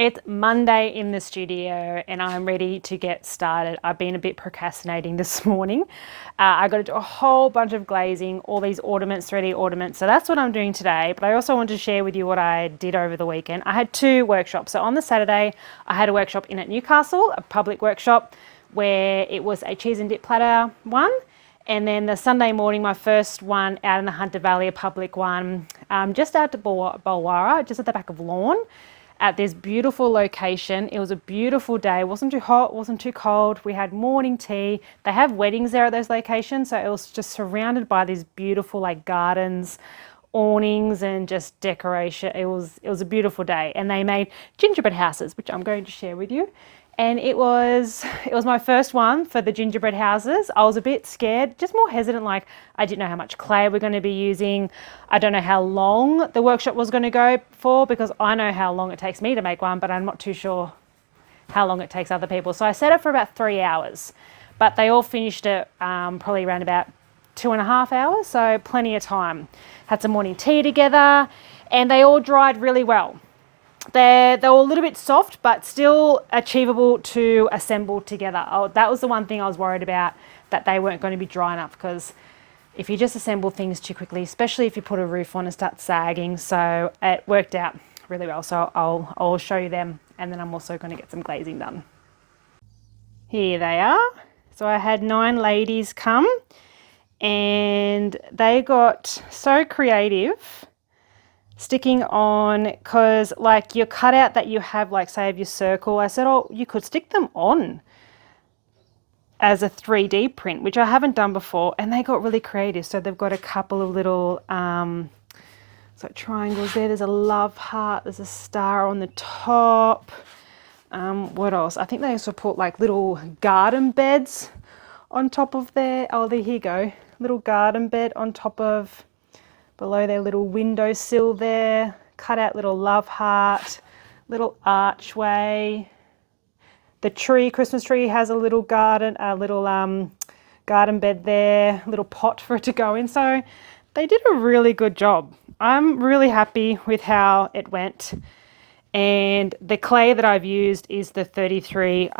It's Monday in the studio and I'm ready to get started. I've been a bit procrastinating this morning. I got to do a whole bunch of glazing, all these ornaments, 3D ornaments. So that's what I'm doing today. But I also want to share with you what I did over the weekend. I had two workshops. So on the Saturday, I had a workshop in at Newcastle, a public workshop where it was a cheese and dip platter one. And then the Sunday morning, my first one out in the Hunter Valley, a public one, just out to Bulwara, just at the back of Lawn, at this beautiful location. It was a beautiful day. It wasn't too hot, wasn't too cold. We had morning tea. They have weddings there at those locations, so it was just surrounded by these beautiful like gardens, awnings, and just decoration. It was a beautiful day, and they made gingerbread houses, which I'm going to share with you. And it was my first one for the gingerbread houses. I was a bit scared, just more hesitant, like I didn't know how much clay we're going to be using. I don't know how long the workshop was going to go for, because I know how long it takes me to make one, but I'm not too sure how long it takes other people. So I set it for about 3 hours, but they all finished it probably around about 2.5 hours, so plenty of time. Had some morning tea together, and they all dried really well. They were a little bit soft, but still achievable to assemble together. That was the one thing I was worried about, that they weren't going to be dry enough, because if you just assemble things too quickly, especially if you put a roof on, and start sagging. So it worked out really well. So I'll show you them, and then I'm also going to get some glazing done. Here they are. So I had 9 ladies come, and they got so creative sticking on, because like your cutout that you have, like say of your circle, I said, oh, you could stick them on as a 3D print, which I haven't done before, and they got really creative. So they've got a couple of little triangles there. There's a love heart, there's a star on the top. What else? I think they also put like little garden beds on top of there. Oh, there you go, little garden bed on top of, below their little windowsill there, cut out little love heart, little archway. The tree, Christmas tree, has a little garden, garden bed there, little pot for it to go in. So they did a really good job. I'm really happy with how it went. And the clay that I've used is the 33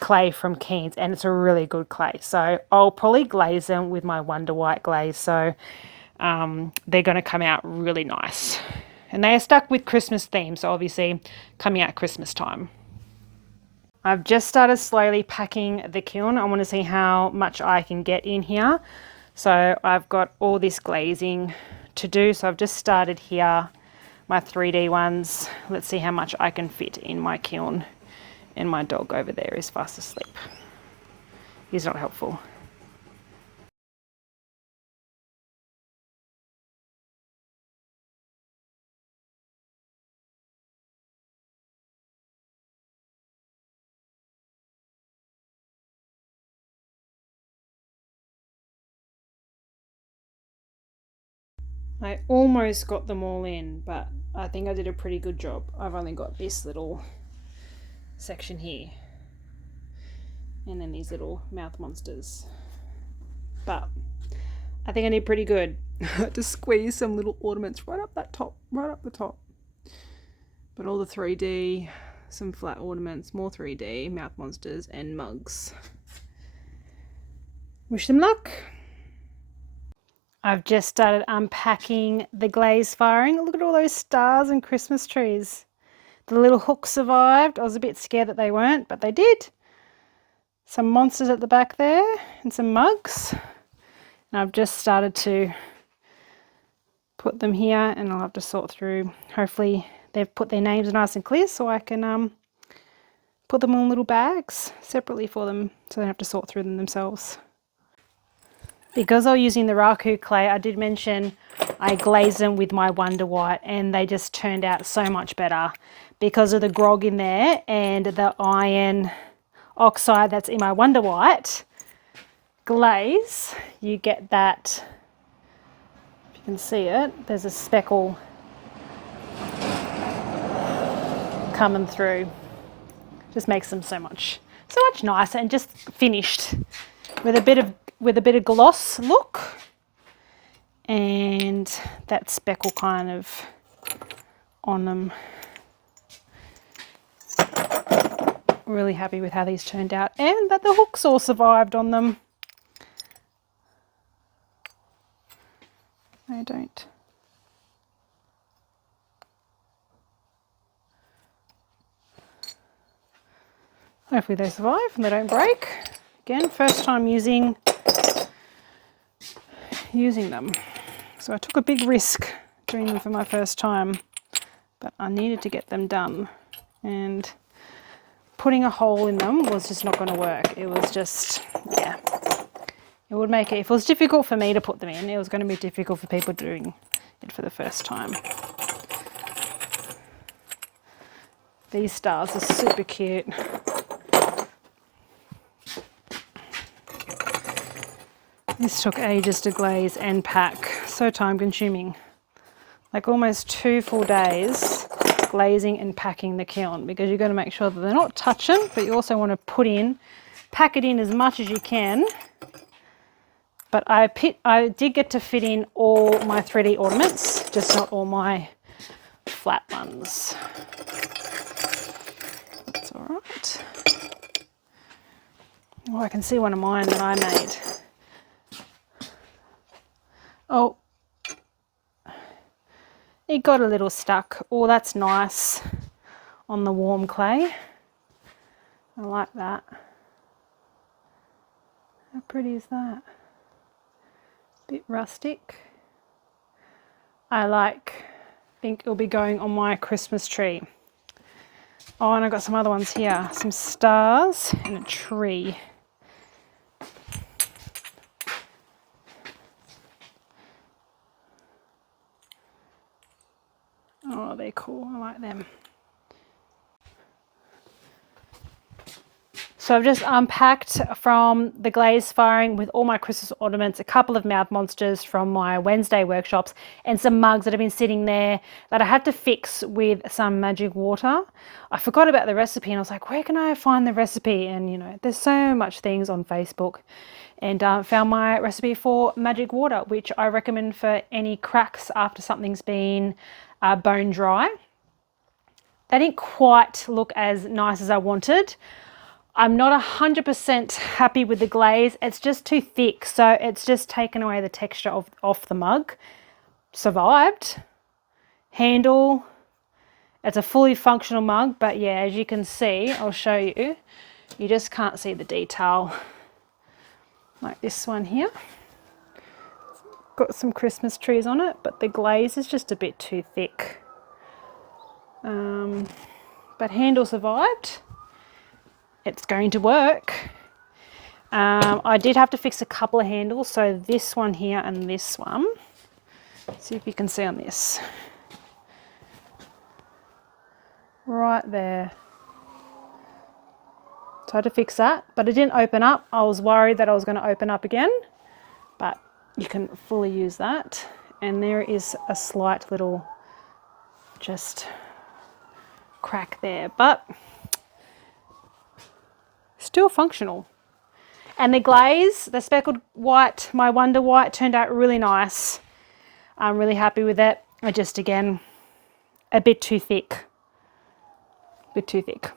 clay from Keen's, and it's a really good clay. So I'll probably glaze them with my Wonder White glaze. So they're going to come out really nice. And they are stuck with Christmas theme, so obviously coming out Christmas time. I've just started slowly packing the kiln. I want to see how much I can get in here. So I've got all this glazing to do. So I've just started here, my 3D ones. Let's see how much I can fit in my kiln. And my dog over there is fast asleep. He's not helpful. I almost got them all in, but I think I did a pretty good job. I've only got this little section here, and then these little mouth monsters. But I think I did pretty good. To squeeze some little ornaments right up that top, right up the top. But all the 3D, some flat ornaments, more 3D, mouth monsters, and mugs. Wish them luck. I've just started unpacking the glaze firing. Look at all those stars and Christmas trees. The little hooks survived. I was a bit scared that they weren't, but they did. Some monsters at the back there and some mugs. And I've just started to put them here, and I'll have to sort through. Hopefully they've put their names nice and clear, so I can put them in little bags separately for them, so they don't have to sort through them themselves. Because I was using the Raku clay, I did mention I glazed them with my Wonder White, and they just turned out so much better because of the grog in there and the iron oxide that's in my Wonder White glaze. You get that, if you can see it, there's a speckle coming through. Just makes them so much nicer and just finished with a bit of gloss look, and that speckle kind of on them. really happy with how these turned out, and that the hooks all survived on them. They don't. Hopefully they survive and they don't break. Again, first time using them. So I took a big risk doing them for my first time, but I needed to get them done. And putting a hole in them was just not going to work. It was just, yeah. It would make it, if it was difficult for me to put them in, it was going to be difficult for people doing it for the first time. These stars are super cute. This took ages to glaze and pack, so time consuming. Like almost 2 full days glazing and packing the kiln, because you've got to make sure that they're not touching, but you also want to pack it in as much as you can. But I did get to fit in all my 3D ornaments, just not all my flat ones. That's all right. Oh, I can see one of mine that I made. Oh, it got a little stuck. Oh, that's nice on the warm clay. I like that. How pretty is that? Bit rustic. I think it'll be going on my Christmas tree. Oh, and I got some other ones here. Some stars and a tree. Oh, they're cool. I like them. So I've just unpacked from the glaze firing with all my Christmas ornaments, a couple of mouth monsters from my Wednesday workshops, and some mugs that have been sitting there that I had to fix with some magic water. I forgot about the recipe and I was like, where can I find the recipe? And you know, there's so much things on Facebook, and found my recipe for magic water, which I recommend for any cracks after something's been bone dry. They didn't quite look as nice as I wanted. I'm not 100% happy with the glaze. It's just too thick, so it's just taken away the texture off the mug. Survived. Handle. It's a fully functional mug, but yeah, as you can see, I'll show you. You just can't see the detail. Like this one here. Got some Christmas trees on it, but the glaze is just a bit too thick. But handle survived. It's going to work. I did have to fix a couple of handles, so this one here and this one. See if you can see on this. Right there. So I had to fix that, but it didn't open up. I was worried that I was going to open up again, but you can fully use that. And there is a slight little just crack there, but still functional. And the glaze, the speckled white, my Wonder White, turned out really nice. I'm really happy with it. I just, again, a bit too thick. A bit too thick.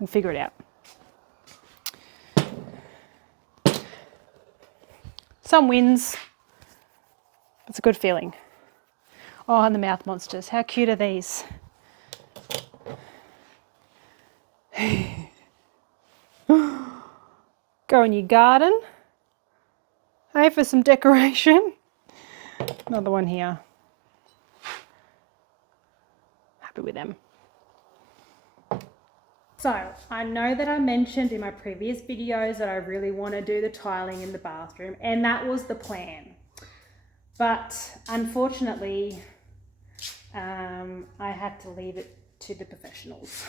We'll figure it out. Some wins. It's a good feeling. Oh, and the mouth monsters. How cute are these? Go in your garden. Hey, for some decoration. Another one here. Happy with them. So, I know that I mentioned in my previous videos that I really want to do the tiling in the bathroom, and that was the plan. But unfortunately, I had to leave it to the professionals.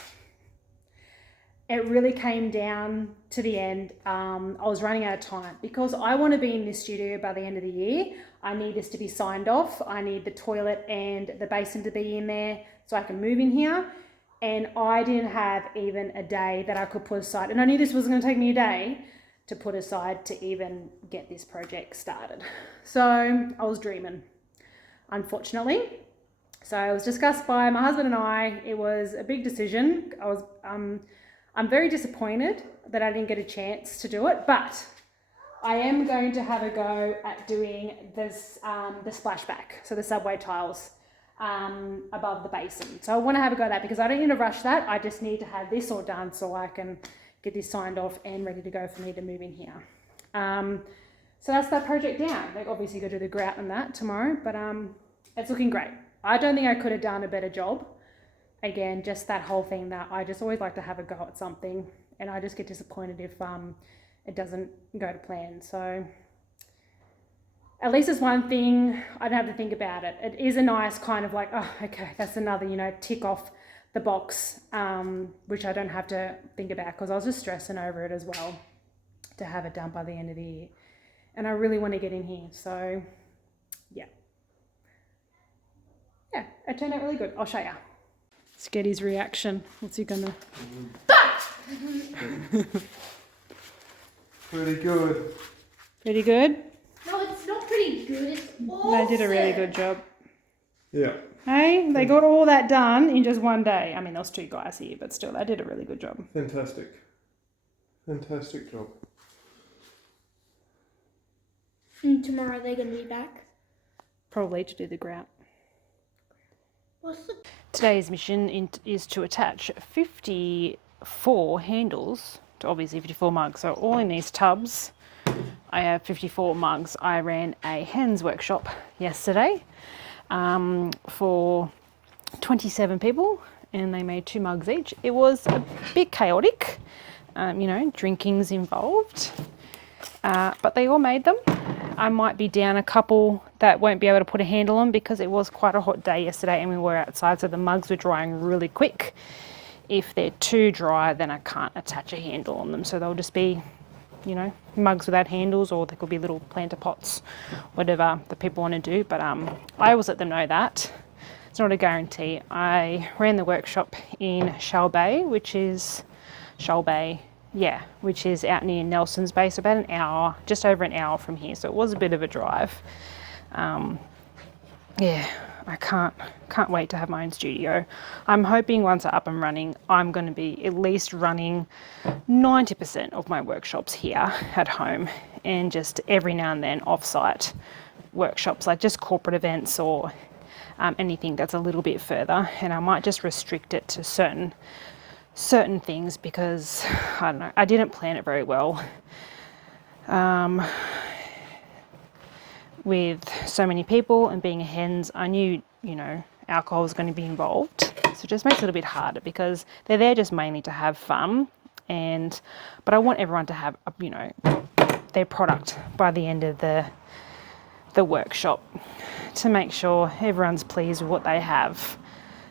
It really came down to the end. I was running out of time because I want to be in this studio by the end of the year. I need this to be signed off. I need the toilet and the basin to be in there so I can move in here. And I didn't have even a day that I could put aside. And I knew this was going to take me a day to put aside to even get this project started. So I was dreaming, unfortunately. So it was discussed by my husband and I. It was a big decision. I'm very disappointed that I didn't get a chance to do it, but I am going to have a go at doing this, the splashback, so the subway tiles above the basin. So I want to have a go at that because I don't need to rush that. I just need to have this all done so I can get this signed off and ready to go for me to move in here. So that's that project down. Like obviously got to do the grout and that tomorrow, but it's looking great. I don't think I could have done a better job. Again, just that whole thing that I just always like to have a go at something, and I just get disappointed if it doesn't go to plan. So at least it's one thing I don't have to think about it. It is a nice kind of like, oh, okay, that's another, you know, tick off the box, which I don't have to think about because I was just stressing over it as well to have it done by the end of the year. And I really want to get in here. So yeah, it turned out really good. I'll show you. Let's get his reaction. What's he gonna? Pretty good. Pretty good? No, it's not pretty good. It's awesome. They did a really good job. Yeah. Hey, they got all that done in just one day. I mean, there was 2 guys here, but still, they did a really good job. Fantastic. Fantastic job. And tomorrow they're going to be back. Probably to do the grout. What's the... Today's mission is to attach 54 handles to obviously 54 mugs. So all in these tubs, I have 54 mugs. I ran a hands workshop yesterday for 27 people and they made 2 mugs each. It was a bit chaotic, you know, drinking's involved, but they all made them. I might be down a couple that won't be able to put a handle on because it was quite a hot day yesterday and we were outside, so the mugs were drying really quick. If they're too dry, then I can't attach a handle on them, so they'll just be, you know, mugs without handles, or they could be little planter pots, whatever the people want to do. But I always let them know that it's not a guarantee. I ran the workshop in Shell Bay, which is which is out near Nelson's Bay, so about an hour, just over an hour from here. So it was a bit of a drive. Yeah, I can't wait to have my own studio. I'm hoping once I'm up and running, I'm going to be at least running 90% of my workshops here at home, and just every now and then off-site workshops, like just corporate events or anything that's a little bit further. And I might just restrict it to certain things because I don't know, I didn't plan it very well. With so many people and being a hens, I knew, you know, alcohol was going to be involved. So it just makes it a little bit harder because they're there just mainly to have fun, but I want everyone to have, you know, their product by the end of the workshop to make sure everyone's pleased with what they have.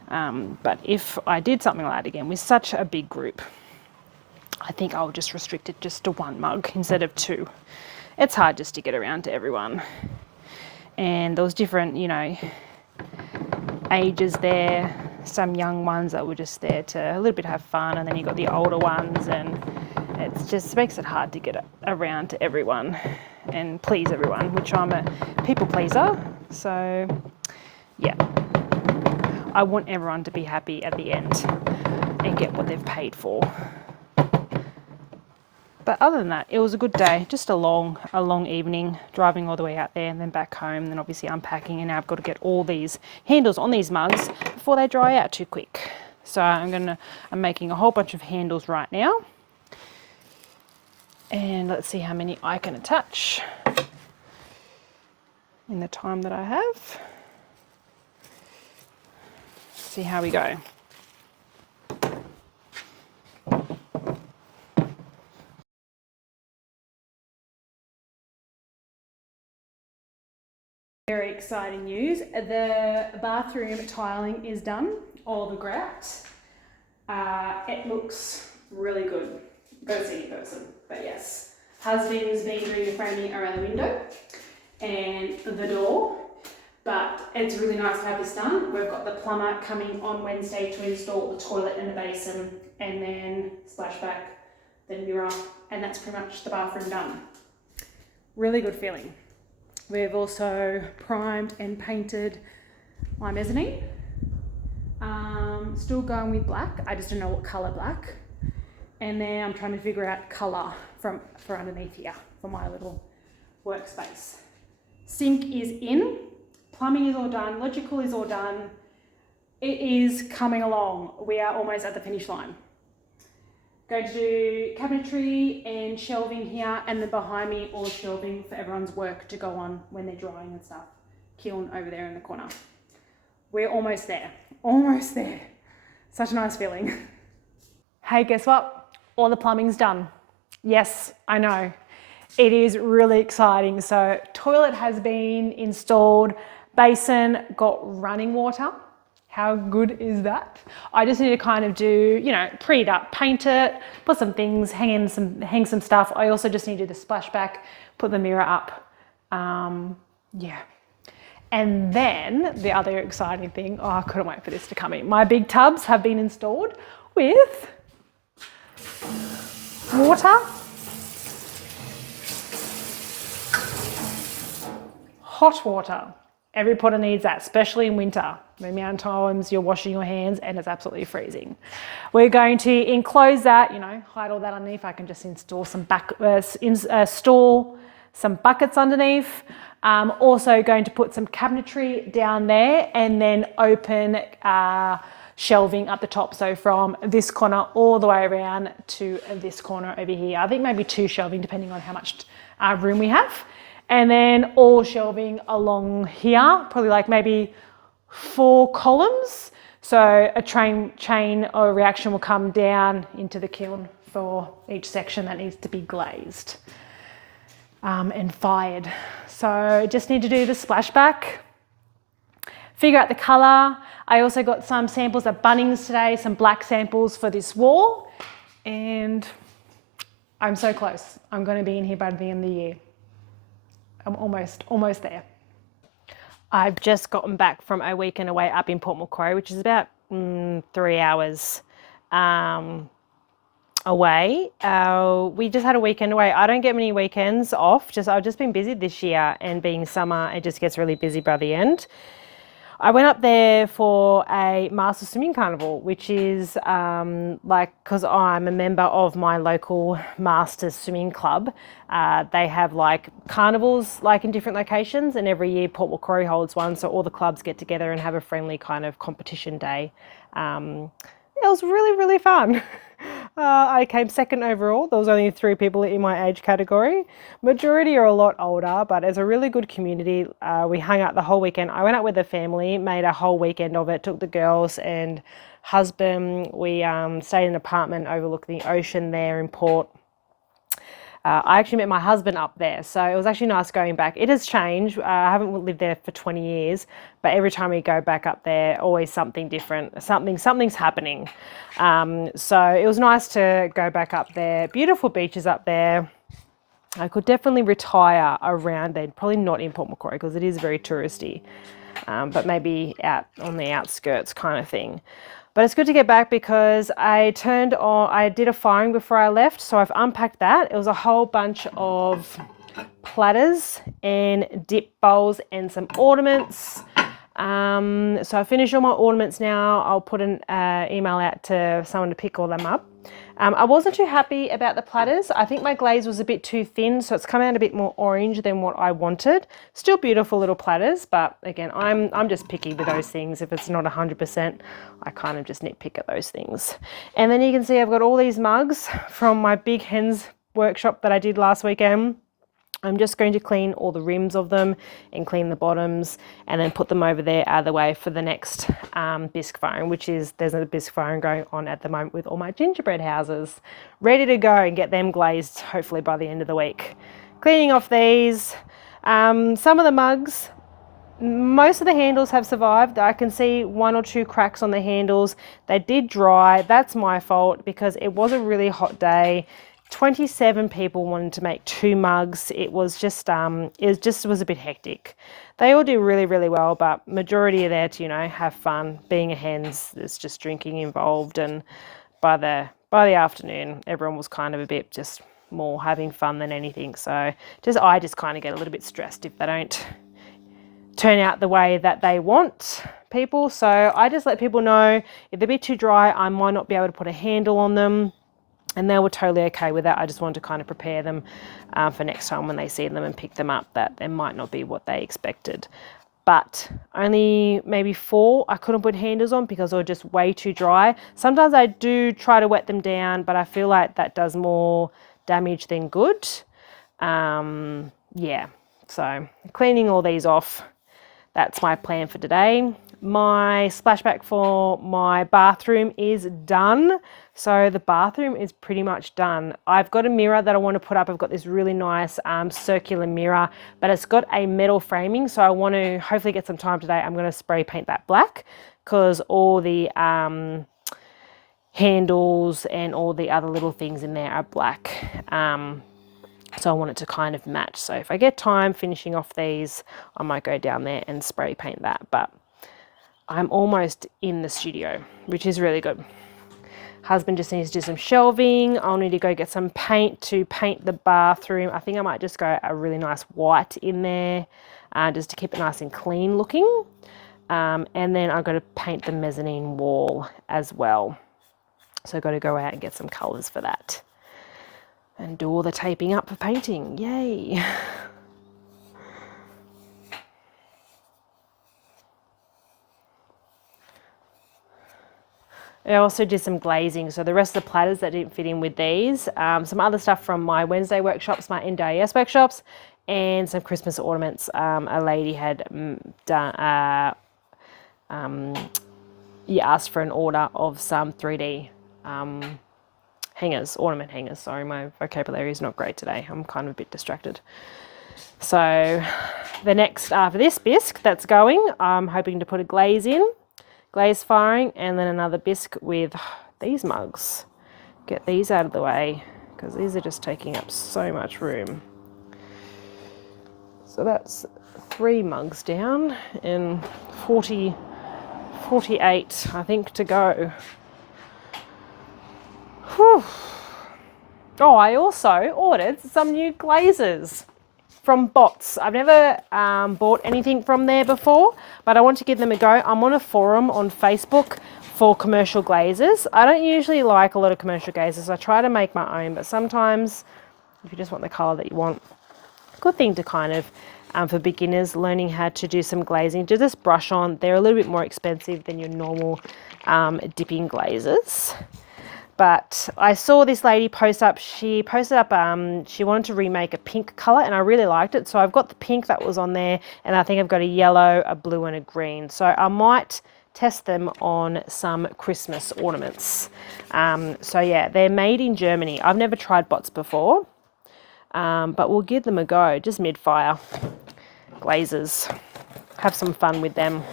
But if I did something like that again with such a big group, I think I'll just restrict it just to 1 mug instead of 2. It's hard just to get around to everyone. And there was different, you know, ages there, some young ones that were just there to a little bit have fun, and then you got the older ones, and it just makes it hard to get around to everyone and please everyone, which I'm a people pleaser. So yeah, I want everyone to be happy at the end and get what they've paid for. But other than that, it was a good day, just a long evening, driving all the way out there and then back home, then obviously unpacking, and now I've got to get all these handles on these mugs before they dry out too quick. So I'm making a whole bunch of handles right now. And let's see how many I can attach in the time that I have. See how we go. Very exciting news. The bathroom tiling is done, all the grout. It looks really good. Go see it in person. But yes, husband's been doing the framing around the window and the door. But it's really nice to have this done. We've got the plumber coming on Wednesday to install the toilet and the basin, and then splashback, then mirror, and that's pretty much the bathroom done. Really good feeling. We've also primed and painted my mezzanine. Still going with black. I just don't know what colour black. And then I'm trying to figure out colour for underneath here for my little workspace. Sink is in, plumbing is all done, electrical is all done. It is coming along. We are almost at the finish line. Going to do cabinetry and shelving here, and then behind me all the shelving for everyone's work to go on when they're drying and stuff. Kiln over there in the corner. We're almost there. Almost there. Such a nice feeling. Hey, guess what? All the plumbing's done. Yes, I know. It is really exciting. So toilet has been installed, basin got running water. How good is that? I just need to kind of do, pre it up, paint it, put some things, hang some stuff. I also just need to do the splashback, put the mirror up. Yeah. And then the other exciting thing, I couldn't wait for this to come in. My big tubs have been installed with water, hot water. Every potter needs that, especially in winter. The amount of times you're washing your hands and it's absolutely freezing. We're going to enclose that, hide all that underneath. I can just install store some buckets underneath. Also going to put some cabinetry down there and then open shelving up the top. So from this corner all the way around to this corner over here. I think maybe 2 shelving depending on how much room we have. And then all shelving along here, probably like maybe 4 columns. So a chain or reaction will come down into the kiln for each section that needs to be glazed and fired. So just need to do the splashback, figure out the colour. I also got some samples at Bunnings today, some black samples for this wall. And I'm so close. I'm going to be in here by the end of the year. I'm almost there. I've just gotten back from a weekend away up in Port Macquarie, which is about 3 hours away. We just had a weekend away. I don't get many weekends off. I've just been busy this year, and being summer, it just gets really busy by the end. I went up there for a Master Swimming Carnival, which is because I'm a member of my local Master Swimming Club. They have carnivals in different locations, and every year Port Macquarie holds one, so all the clubs get together and have a friendly kind of competition day. It was really, really fun. I came second overall. There was only 3 people in my age category. Majority are a lot older, but it's a really good community. We hung out the whole weekend. I went out with the family, made a whole weekend of it, took the girls and husband. We stayed in an apartment overlooking the ocean there in Port. I actually met my husband up there, so it was actually nice going back. It has changed. I haven't lived there for 20 years, but every time we go back up there, always something different. Something's happening. So it was nice to go back up there. Beautiful beaches up there. I could definitely retire around there. Probably not in Port Macquarie because it is very touristy, but maybe out on the outskirts kind of thing. But it's good to get back because I did a firing before I left, so I've unpacked that. It was a whole bunch of platters and dip bowls and some ornaments. So I finished all my ornaments now. I'll put an email out to someone to pick all them up. I wasn't too happy about the platters. I think my glaze was a bit too thin, so it's come out a bit more orange than what I wanted. Still beautiful little platters, but again, I'm just picky with those things. If it's not 100%, I kind of just nitpick at those things. And then you can see I've got all these mugs from my Big Hens workshop that I did last weekend. I'm just going to clean all the rims of them and clean the bottoms and then put them over there out of the way for the next bisque firing, there's a bisque firing going on at the moment with all my gingerbread houses. Ready to go and get them glazed hopefully by the end of the week. Cleaning off these. Some of the mugs, most of the handles have survived. I can see 1 or 2 cracks on the handles. They did dry. That's my fault because it was a really hot day. 27 people wanted to make 2 mugs. It was was a bit hectic. They all do really, really well, but majority are there to, have fun. Being a hens, there's just drinking involved, and by the afternoon, everyone was kind of a bit just more having fun than anything. So I just kind of get a little bit stressed if they don't turn out the way that they want people. So I just let people know if they're a bit too dry, I might not be able to put a handle on them. And they were totally okay with that. I just wanted to kind of prepare them for next time when they see them and pick them up, that they might not be what they expected. But only maybe 4 I couldn't put handles on because they were just way too dry. Sometimes I do try to wet them down, but I feel like that does more damage than good. Yeah, so cleaning all these off, that's my plan for today. My splashback for my bathroom is done. So the bathroom is pretty much done. I've got a mirror that I want to put up. I've got this really nice circular mirror, but it's got a metal framing. So I want to hopefully get some time today. I'm going to spray paint that black because all the handles and all the other little things in there are black. So I want it to kind of match. So if I get time finishing off these, I might go down there and spray paint that. But I'm almost in the studio, which is really good. Husband just needs to do some shelving. I'll need to go get some paint to paint the bathroom. I think I might just go a really nice white in there, just to keep it nice and clean looking. And then I've got to paint the mezzanine wall as well. So I've got to go out and get some colours for that. And do all the taping up for painting. Yay! I also did some glazing, so the rest of the platters that didn't fit in with these, some other stuff from my Wednesday workshops, my NDIS workshops, and some Christmas ornaments. A lady had done, asked for an order of some 3D hangers, ornament hangers. Sorry, my vocabulary is not great today. I'm kind of a bit distracted. So the next, after this bisque that's going, I'm hoping to put a glaze firing, and then another bisque with these mugs. Get these out of the way because these are just taking up so much room. So that's 3 mugs down and 48, I think, to go. Whew. Oh, I also ordered some new glazes from Bots. I've never bought anything from there before, but I want to give them a go. I'm on a forum on Facebook for commercial glazes. I don't usually like a lot of commercial glazes. I try to make my own, but sometimes if you just want the colour that you want, good thing to kind of, for beginners, learning how to do some glazing, do this brush on. They're a little bit more expensive than your normal dipping glazes. But I saw this lady post up, she posted up, she wanted to remake a pink colour, and I really liked it. So I've got the pink that was on there, and I think I've got a yellow, a blue and a green. So I might test them on some Christmas ornaments. So yeah, they're made in Germany. I've never tried Bots before, but we'll give them a go, just mid-fire glazes. Have some fun with them.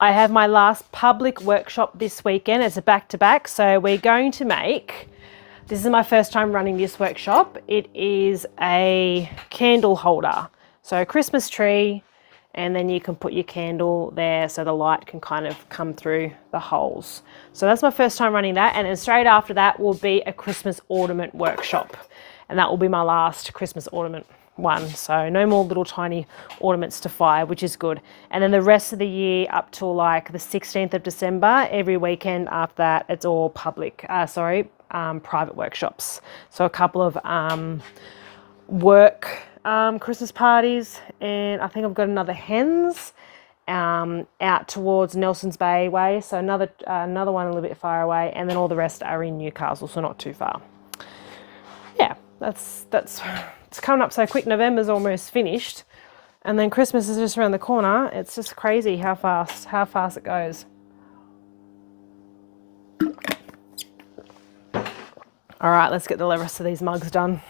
I have my last public workshop this weekend. It's a back-to-back. So we're going to make, this is my first time running this workshop. It is a candle holder. So a Christmas tree, and then you can put your candle there so the light can kind of come through the holes. So that's my first time running that. And then straight after that will be a Christmas ornament workshop. And that will be my last Christmas ornament one. So no more little tiny ornaments to fire, which is good. And then the rest of the year up till like the 16th of December, every weekend after that, it's all private workshops. So a couple of work Christmas parties, and I think I've got another hens out towards Nelson's Bay way. So another one a little bit far away, and then all the rest are in Newcastle, so not too far. Yeah, that's it's coming up so quick. November's almost finished, and then Christmas is just around the corner. It's just crazy how fast it goes. All right, let's get the rest of these mugs done.